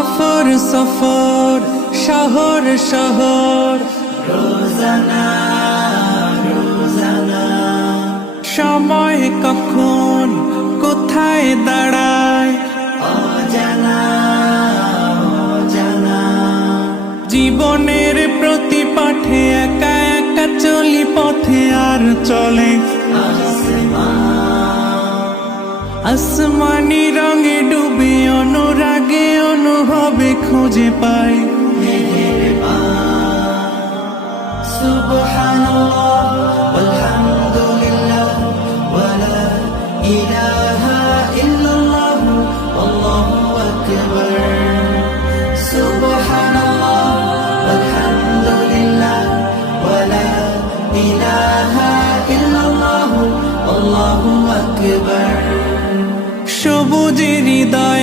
সফর সফর শহর শহর রোজানা রোজানা সময় কখন কোথায় দাঁড়ায় অজানা অজানা জীবনের প্রতি পাঠে একা একা চলি পথে আর চলে আসমানি রঙে ডুবে অনুরাগে অনুভবে খুঁজে পাই সুবহানাল্লাহ ওয়ালহামদুলিল্লাহ ওয়ালা ইলাহা ইল্লাল্লাহ আল্লাহু আকবার সুবহানাল্লাহ ওয়ালহামদুলিল্লাহ ওয়ালা ইলাহা ইল্লাল্লাহ আল্লাহু আকবার সবুজ হৃদয়